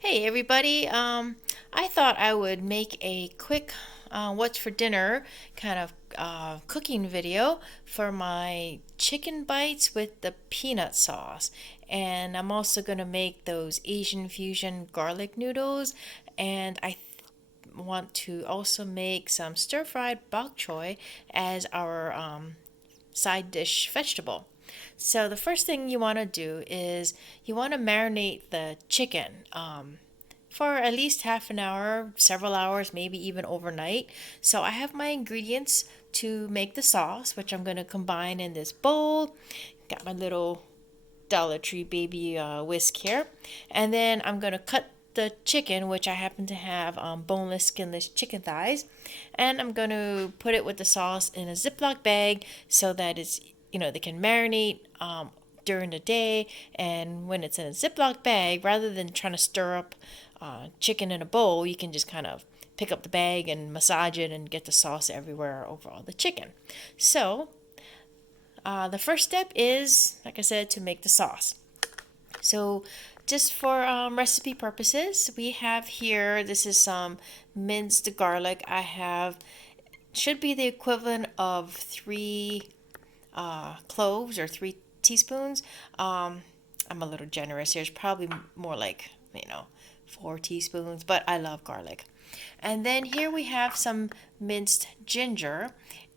Hey everybody, I thought I would make a quick what's for dinner kind of cooking video for my chicken bites with the peanut sauce. And I'm also going to make those Asian fusion garlic noodles, and want to also make some stir-fried bok choy as our side dish vegetable. So the first thing you want to do is you want to marinate the chicken for at least half an hour, several hours, maybe even overnight. So I have my ingredients to make the sauce, which I'm going to combine in this bowl. Got my little Dollar Tree baby whisk here. And then I'm going to cut the chicken, which I happen to have boneless, skinless chicken thighs. And I'm going to put it with the sauce in a Ziploc bag so that they can marinate during the day. And when it's in a Ziploc bag, rather than trying to stir up chicken in a bowl, you can just kind of pick up the bag and massage it and get the sauce everywhere over all the chicken. So the first step is, like I said, to make the sauce. So just for recipe purposes, we have here, this is some minced garlic. I have, should be the equivalent of 3 cloves or 3 teaspoons. I'm a little generous here. It's probably more like, 4 teaspoons, but I love garlic. And then here we have some minced ginger,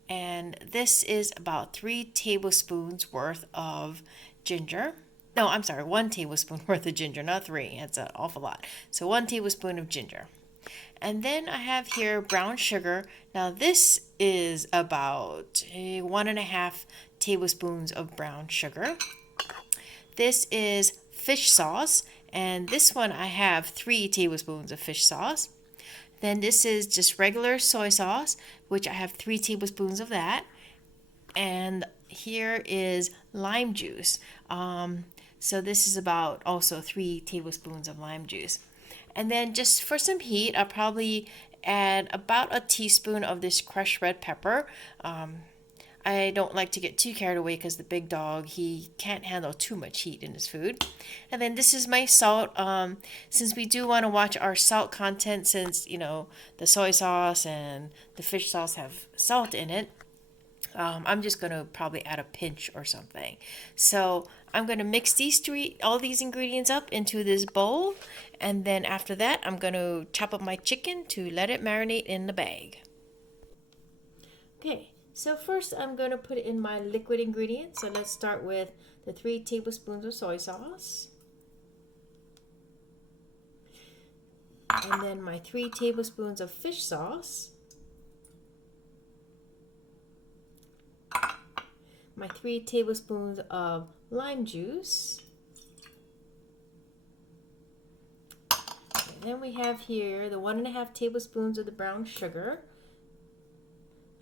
and this is about 3 tablespoons worth of ginger. No, I'm sorry, 1 tablespoon worth of ginger, not three. That's an awful lot. So 1 tablespoon of ginger. And then I have here brown sugar. Now this is about 1.5 tablespoons of brown sugar. This is fish sauce, and this one I have 3 tablespoons of fish sauce. Then this is just regular soy sauce, which I have 3 tablespoons of that. And here is lime juice. So this is about also 3 tablespoons of lime juice. And then just for some heat, I'll probably add about a teaspoon of this crushed red pepper. I don't like to get too carried away because the big dog, he can't handle too much heat in his food. And then this is my salt. Since we do want to watch our salt content, since, the soy sauce and the fish sauce have salt in it, I'm just going to probably add a pinch or something. So I'm going to mix all these ingredients up into this bowl. And then after that, I'm going to chop up my chicken to let it marinate in the bag. Okay, so first I'm going to put in my liquid ingredients. So let's start with the 3 tablespoons of soy sauce. And then my 3 tablespoons of fish sauce. My 3 tablespoons of lime juice. And then we have here the 1.5 tablespoons of the brown sugar.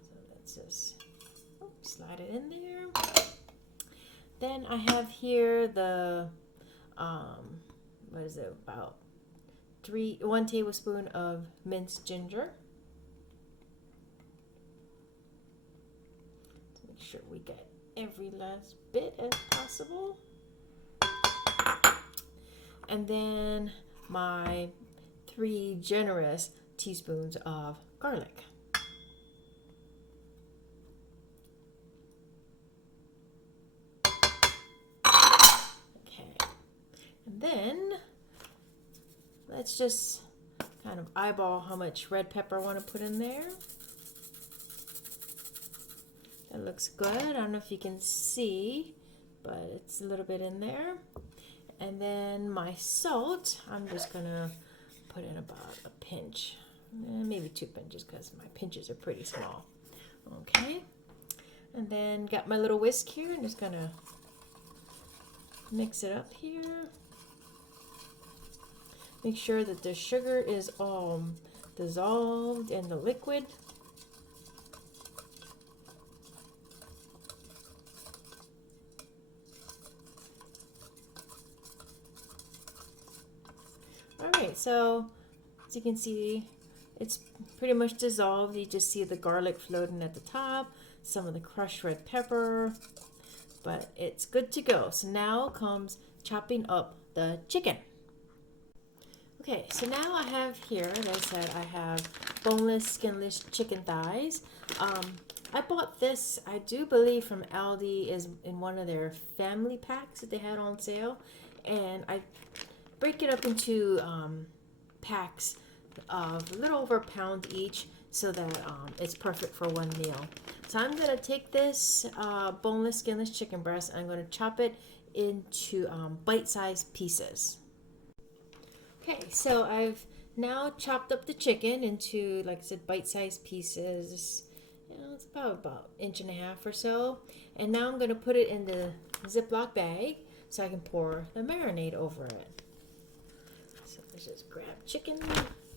So let's just slide it in there. Then I have here the, about 1 tablespoon of minced ginger. To make sure we get every last bit as possible. And then my 3 generous teaspoons of garlic. Okay, and then let's just kind of eyeball how much red pepper I want to put in there. That looks good. I don't know if you can see, but it's a little bit in there. And then my salt, I'm just going to put in about a pinch. Maybe 2 pinches because my pinches are pretty small. Okay. And then got my little whisk here. I'm just going to mix it up here. Make sure that the sugar is all dissolved in the liquid. Alright, so as you can see, it's pretty much dissolved. You just see the garlic floating at the top, some of the crushed red pepper, but it's good to go. So now comes chopping up the chicken. Okay, so now I have here, as I said, I have boneless, skinless chicken thighs. I bought this, I do believe from Aldi, is in one of their family packs that they had on sale. And I break it up into packs of a little over a pound each so that it's perfect for one meal. So I'm going to take this boneless, skinless chicken breast and I'm going to chop it into bite-sized pieces. Okay, so I've now chopped up the chicken into, like I said, bite-sized pieces. It's about inch and a half or so. And now I'm going to put it in the Ziploc bag so I can pour the marinade over it. So let's just grab chicken,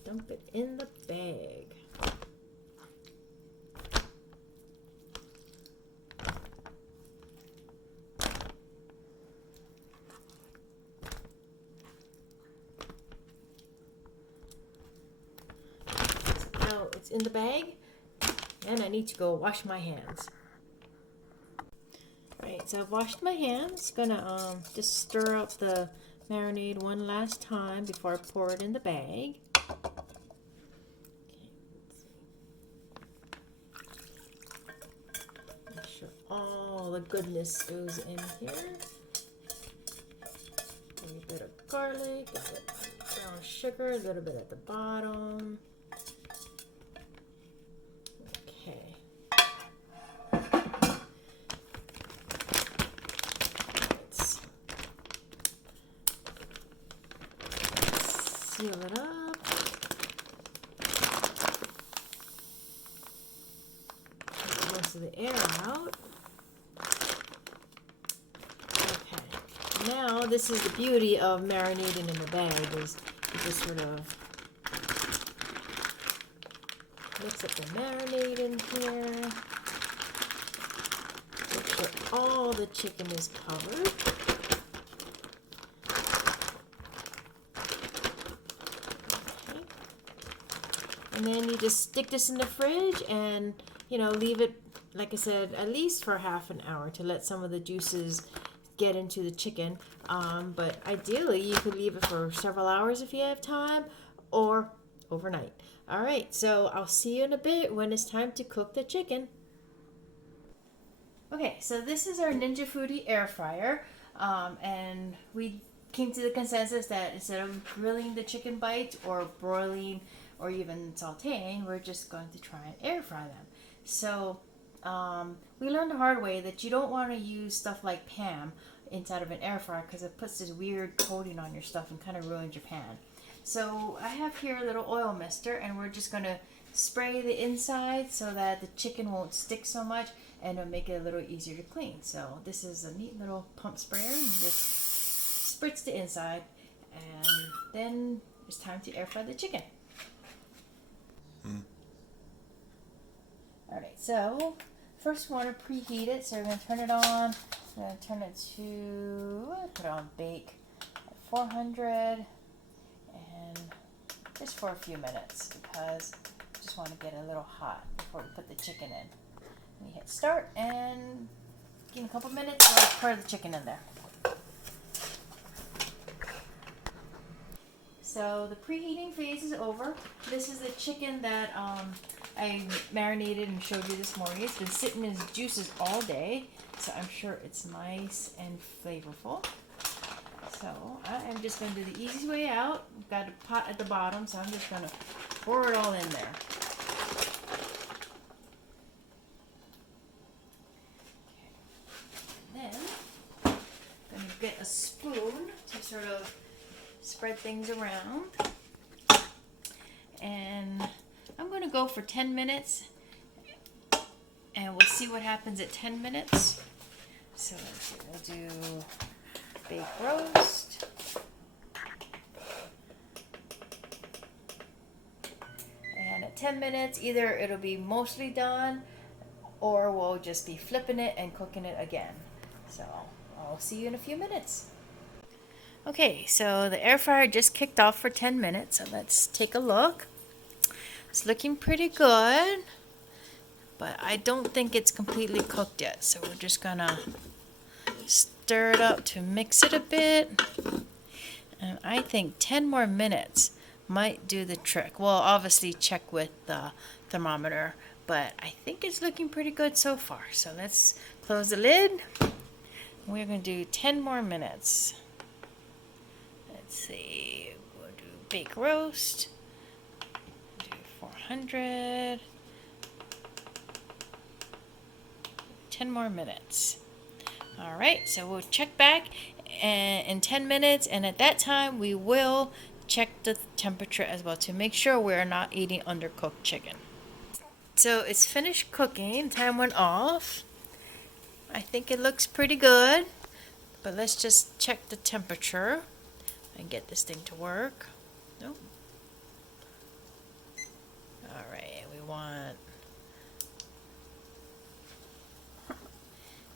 dump it in the bag. Now it's in the bag and I need to go wash my hands. Alright, so I've washed my hands. Gonna just stir up the marinade one last time before I pour it in the bag. Okay, make sure all the goodness goes in here. A little bit of garlic, a little brown sugar, a little bit at the bottom. Okay. Seal it up. Get most of the air out. Okay. Now this is the beauty of marinating in the bag is you just sort of mix up the marinade in here. Make sure all the chicken is covered. And then you just stick this in the fridge and, leave it, like I said, at least for half an hour to let some of the juices get into the chicken. But ideally, you could leave it for several hours if you have time or overnight. All right, so I'll see you in a bit when it's time to cook the chicken. Okay, so this is our Ninja Foodie air fryer. And we came to the consensus that instead of grilling the chicken bites or broiling or even sauteing, we're just going to try and air fry them. So we learned the hard way that you don't want to use stuff like Pam inside of an air fryer because it puts this weird coating on your stuff and kind of ruins your pan. So I have here a little oil mister and we're just going to spray the inside so that the chicken won't stick so much and it'll make it a little easier to clean. So this is a neat little pump sprayer and just spritz the inside and then it's time to air fry the chicken. Alright, so first we want to preheat it, so we're going to turn it on. I'm going to turn it to, put it on bake at 400 and just for a few minutes because I just want to get a little hot before we put the chicken in. And you hit start and give it a couple minutes and I'll pour the chicken in there. So the preheating phase is over. This is the chicken that I marinated and showed you this morning. It's been sitting in its juices all day, so I'm sure it's nice and flavorful. So I am just going to do the easy way out. We've got a pot at the bottom, so I'm just going to pour it all in there. Okay. And then I'm going to get a spoon to sort of spread things around. And I'm going to go for 10 minutes and we'll see what happens at 10 minutes. So we'll do bake roast. And at 10 minutes, either it'll be mostly done or we'll just be flipping it and cooking it again. So I'll see you in a few minutes. Okay, so the air fryer just kicked off for 10 minutes, so let's take a look. It's looking pretty good, but I don't think it's completely cooked yet, so we're just gonna stir it up to mix it a bit. And I think 10 more minutes might do the trick. Well, obviously check with the thermometer, but I think it's looking pretty good so far. So let's close the lid. We're going to do 10 more minutes. Let's see, we'll do bake roast, do 400, 10 more minutes. All right, so we'll check back in 10 minutes, and at that time we will check the temperature as well to make sure we're not eating undercooked chicken. So it's finished cooking, time went off. I think it looks pretty good, but let's just check the temperature and get this thing to work. Nope. All right, we want,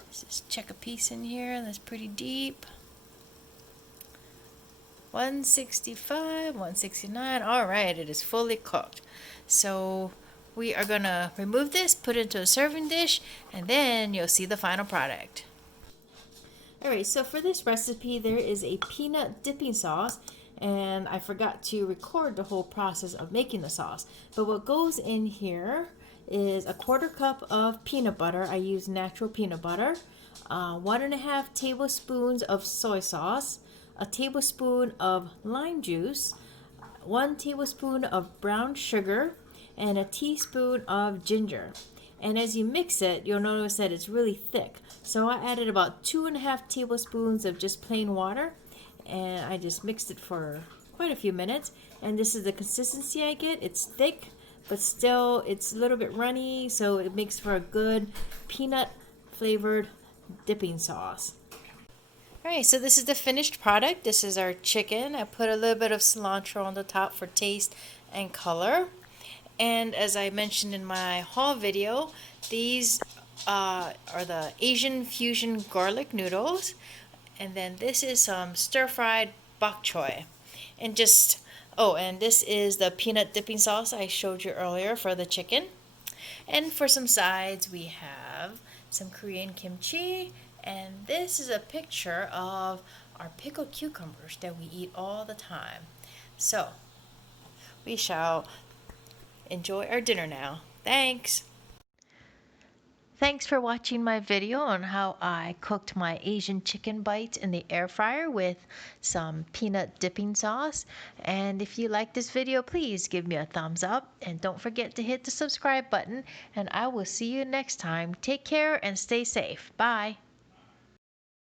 let's just check a piece in here that's pretty deep. 165, 169. All right, it is fully cooked. So we are gonna remove this, put it into a serving dish, and then you'll see the final product. Alright, so for this recipe there is a peanut dipping sauce, and I forgot to record the whole process of making the sauce. But what goes in here is a 1/4 cup of peanut butter. I use natural peanut butter, 1.5 tablespoons of soy sauce, a tablespoon of lime juice, 1 tablespoon of brown sugar, and a teaspoon of ginger. And as you mix it, you'll notice that it's really thick. So I added about 2.5 tablespoons of just plain water, and I just mixed it for quite a few minutes. And this is the consistency I get. It's thick, but still it's a little bit runny, so it makes for a good peanut flavored dipping sauce. Alright, so this is the finished product. This is our chicken. I put a little bit of cilantro on the top for taste and color. And as I mentioned in my haul video, these are the Asian fusion garlic noodles. And then this is some stir-fried bok choy. And just, oh, and this is the peanut dipping sauce I showed you earlier for the chicken. And for some sides, we have some Korean kimchi. And this is a picture of our pickled cucumbers that we eat all the time. So, we shall enjoy our dinner now. Thanks! Thanks for watching my video on how I cooked my Asian chicken bites in the air fryer with some peanut dipping sauce. And if you like this video, please give me a thumbs up. And don't forget to hit the subscribe button. And I will see you next time. Take care and stay safe. Bye!